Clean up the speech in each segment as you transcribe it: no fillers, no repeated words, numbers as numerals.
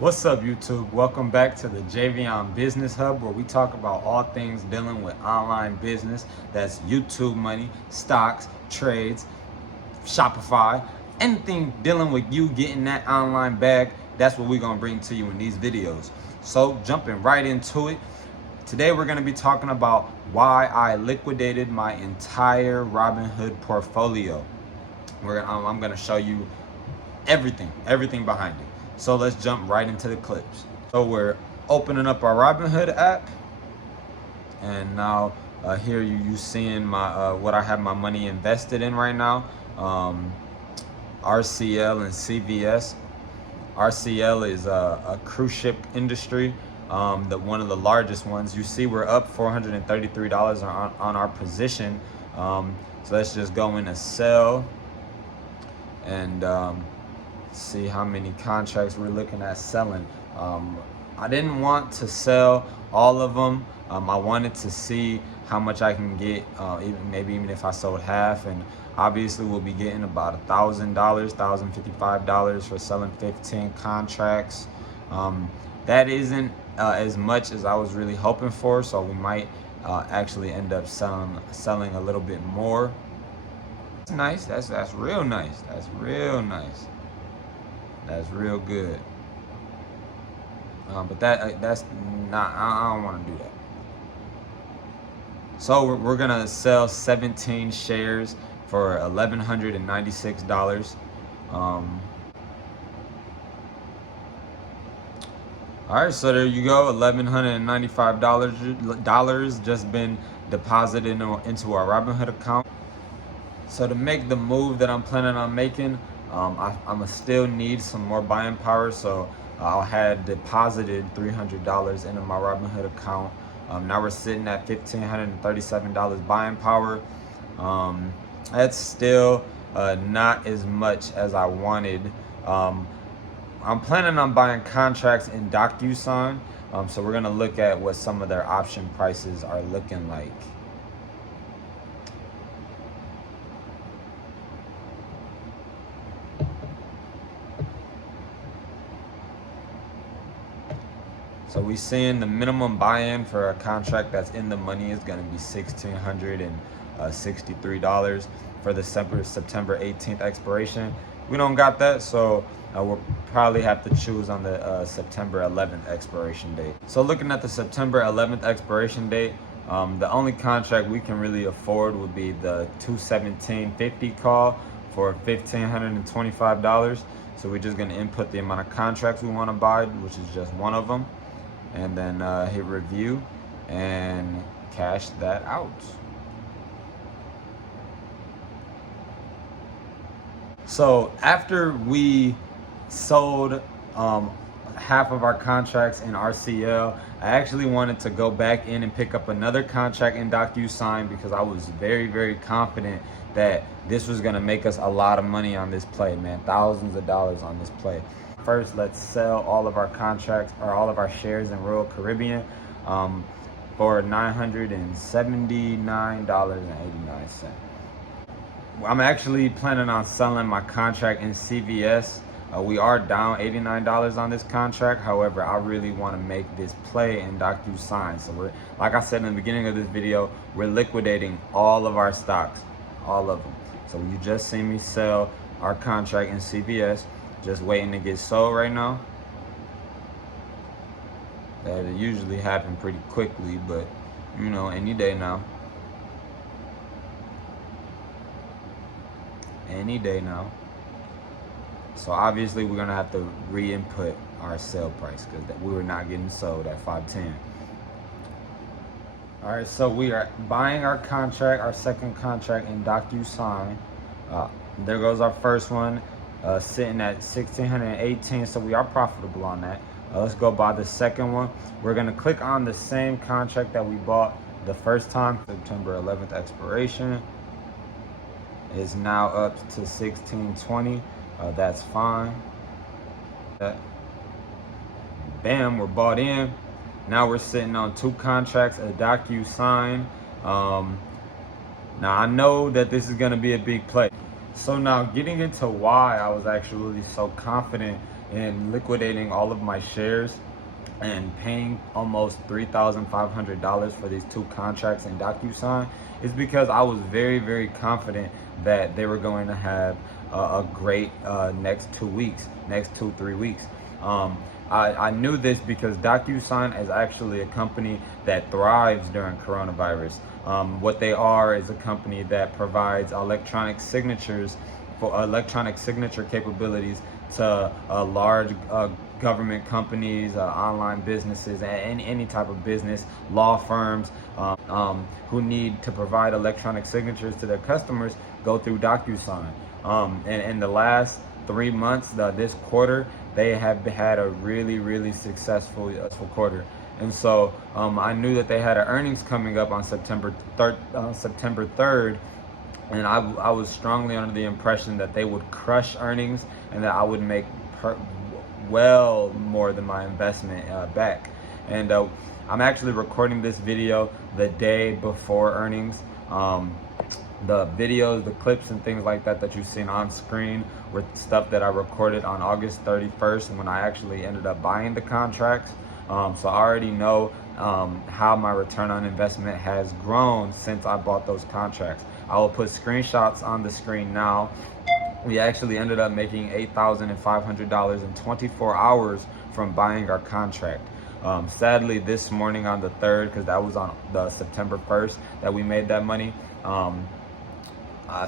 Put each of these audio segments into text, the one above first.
What's up, YouTube? Welcome back to the JV Business Hub, where we talk about all things dealing with online business. That's YouTube money, stocks, trades, Shopify, anything dealing with you getting that online bag. That's what we're gonna bring to you in these videos. So jumping right into it. Today we're going to be talking about why I liquidated my entire Robinhood portfolio. I'm going to show you everything behind it. So let's jump right into the clips. So we're opening up our Robinhood app, and now here you seeing my what I have my money invested in right now. RCL and CVS. RCL is a cruise ship industry, one of the largest ones. You see we're up $433 on our position. So let's just go into sell and see how many contracts we're looking at selling. I didn't want to sell all of them. I wanted to see how much I can get, even if I sold half, and obviously we'll be getting about $1,000, $1,055 for selling 15 contracts. That isn't as much as I was really hoping for, so we might actually end up selling a little bit more. That's nice. That's real nice. That's real nice. That's real good. But that's not. I don't want to do that. So we're gonna sell 17 shares for $1,196. All right, so there you go. $1,195 just been deposited into our Robinhood account. So to make the move that I'm planning on making, I'm gonna still need some more buying power. So I had deposited $300 into my Robinhood account. Now we're sitting at $1,537 buying power. That's still not as much as I wanted. I'm planning on buying contracts in Docusign. So we're gonna look at what some of their option prices are looking like. So we seeing the minimum buy-in for a contract that's in the money is going to be $1,663 for the September 18th expiration. We don't got that, so we'll probably have to choose on the September 11th expiration date. So looking at the September 11th expiration date, the only contract we can really afford would be the 217.50 call for $1,525. So we're just going to input the amount of contracts we want to buy, which is just one of them, and then hit review and cash that out. So after we sold half of our contracts in RCL, I actually wanted to go back in and pick up another contract in Docusign because I was very confident that this was going to make us a lot of money on this play, man. Thousands of dollars on this play. First, let's sell all of our contracts or all of our shares in Royal Caribbean for $979.89. I'm actually planning on selling my contract in CVS. We are down $89 on this contract. However, I really want to make this play in Docusign. So we're, like I said in the beginning of this video, we're liquidating all of our stocks, all of them. So you just see me sell our contract in CVS. Just waiting to get sold right now. That usually happen pretty quickly, but you know, any day now. Any day now. So obviously we're gonna have to re-input our sale price because we were not getting sold at 510. All right, so we are buying our contract, our second contract in Docusign. There goes our first one. Sitting at 1,618, so we are profitable on that. Let's go buy the second one. We're gonna click on the same contract that we bought the first time. September 11th expiration is now up to 1,620. That's fine. Bam, we're bought in. Now we're sitting on two contracts, a Docusign. Now I know that this is gonna be a big play. So now getting into why I was actually so confident in liquidating all of my shares and paying almost $3,500 for these 2 contracts in Docusign is because I was very, very confident that they were going to have a great next 2 weeks, next 2-3 weeks. I knew this because Docusign is actually a company that thrives during coronavirus. What they are is a company that provides electronic signatures for electronic signature capabilities to large government companies, online businesses, and any type of business, law firms who need to provide electronic signatures to their customers go through Docusign. And in the last 3 months, this quarter, they have had a really, really successful quarter. And so I knew that they had an earnings coming up on September 3rd, and I was strongly under the impression that they would crush earnings and that I would make well more than my investment back. And I'm actually recording this video the day before earnings. The videos, the clips and things like that you've seen on screen were stuff that I recorded on August 31st when I actually ended up buying the contracts. So I already know how my return on investment has grown since I bought those contracts. I will put screenshots on the screen now. We actually ended up making $8,500 in 24 hours from buying our contract. Sadly, this morning on the 3rd, because that was on the September 1st that we made that money.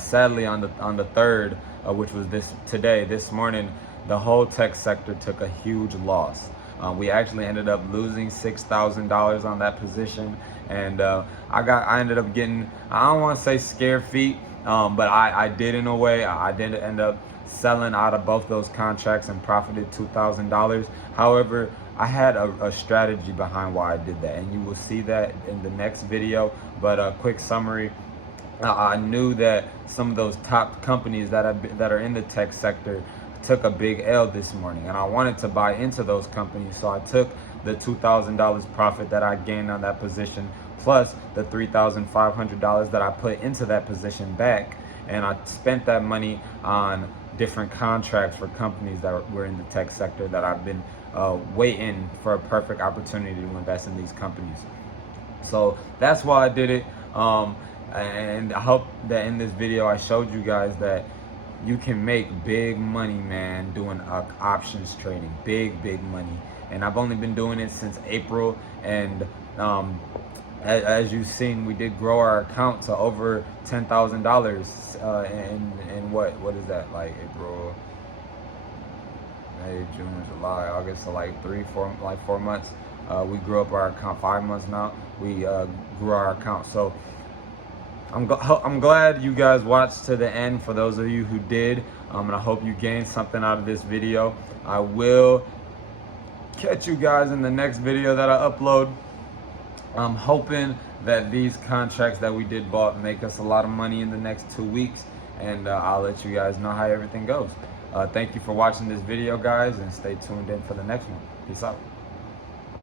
Sadly, on the 3rd, which was this morning, the whole tech sector took a huge loss. We actually ended up losing $6,000 on that position, and I ended up getting, I don't want to say scared feet, but I did in a way. I did end up selling out of both those contracts and profited $2,000. However, I had a strategy behind why I did that, and you will see that in the next video. But a quick summary. I knew that some of those top companies that are in the tech sector took a big L this morning, and I wanted to buy into those companies. So I took the $2,000 profit that I gained on that position, plus the $3,500 that I put into that position back, and I spent that money on different contracts for companies that were in the tech sector that I've been waiting for a perfect opportunity to invest in these companies. So that's why I did it. And I hope that in this video I showed you guys that you can make big money, man, doing options trading. Big money. And I've only been doing it since April, and as you've seen, we did grow our account to over $10,000 in what is that, like April, May, June, July, August, so like 4 months. We grew up our account. 5 months now we grew our account. So I'm glad you guys watched to the end, for those of you who did, and I hope you gained something out of this video. I will catch you guys in the next video that I upload. I'm hoping that these contracts that we did bought make us a lot of money in the next 2 weeks, and I'll let you guys know how everything goes. Thank you for watching this video, guys, and stay tuned in for the next one. Peace out.